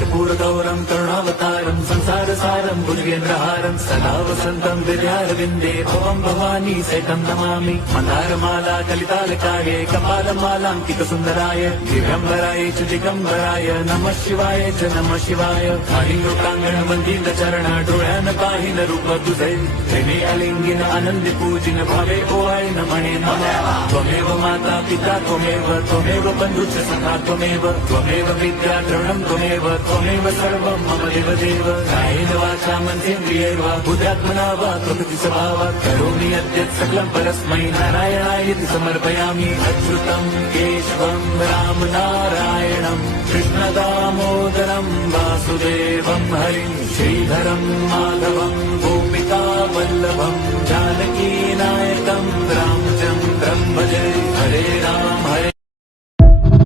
कर्पूरगौरं करुणावतारं संसारसारं भुजगेन्द्रहारं सदा वसन्तं हृदयारविन्दे भवं भवानी सहितं नमामि। मन्दारमाला कलितालकाये कपालमालाङ्कितसुन्दराय दिव्यम्बराय च दिगम्बराय नमः शिवाय च नमः शिवाय। लोकांगण डोळ्यान पाहिन रूप तुझे प्रेमे अलिंगिन आनंदी पूजिन भावे ओवाय न म्हणे नमः। त्वमेव माता पिता त्वमेव बंधुश्च सखा त्वमेव विद्या द्रवणं त्वमेव सर्वं मम देवदेव। कायेन वाचा मनसेन्द्रियैर्वा बुद्ध्यात्मना वा प्रकृति स्वभावात् करोमि यद्यत् सकलं परस्मै नारायणायेति समर्पयामि। अच्युतं केशवं राम नारायणं कृष्णदामोदरं वासुदेवं हरिं श्रीधरं माधवं गोपिका वल्लभं जानकी नायकं रामचन्द्रं भजे। हरे